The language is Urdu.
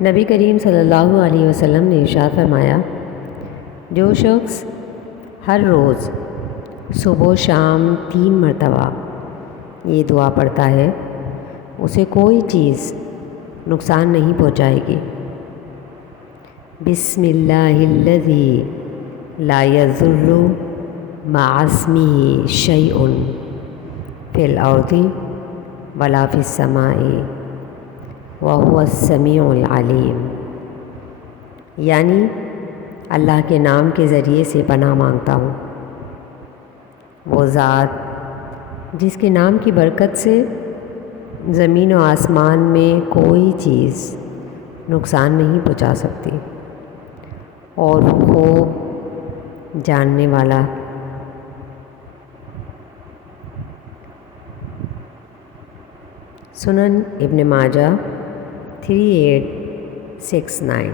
نبی کریم صلی اللہ علیہ وسلم نے ارشاد فرمایا، جو شخص ہر روز صبح و شام 3 مرتبہ یہ دعا پڑھتا ہے اسے کوئی چیز نقصان نہیں پہنچائے گی۔ بسم اللہ الذی لا یضر مع اسمہ شیء فی الارض ولا فی السماء وہو السمیع العلیم، یعنی اللہ کے نام کے ذریعے سے پناہ مانگتا ہوں، وہ ذات جس کے نام کی برکت سے زمین و آسمان میں کوئی چیز نقصان نہیں پہنچا سکتی، اور وہ خوب جاننے والا سنن ابن ماجہ 3869۔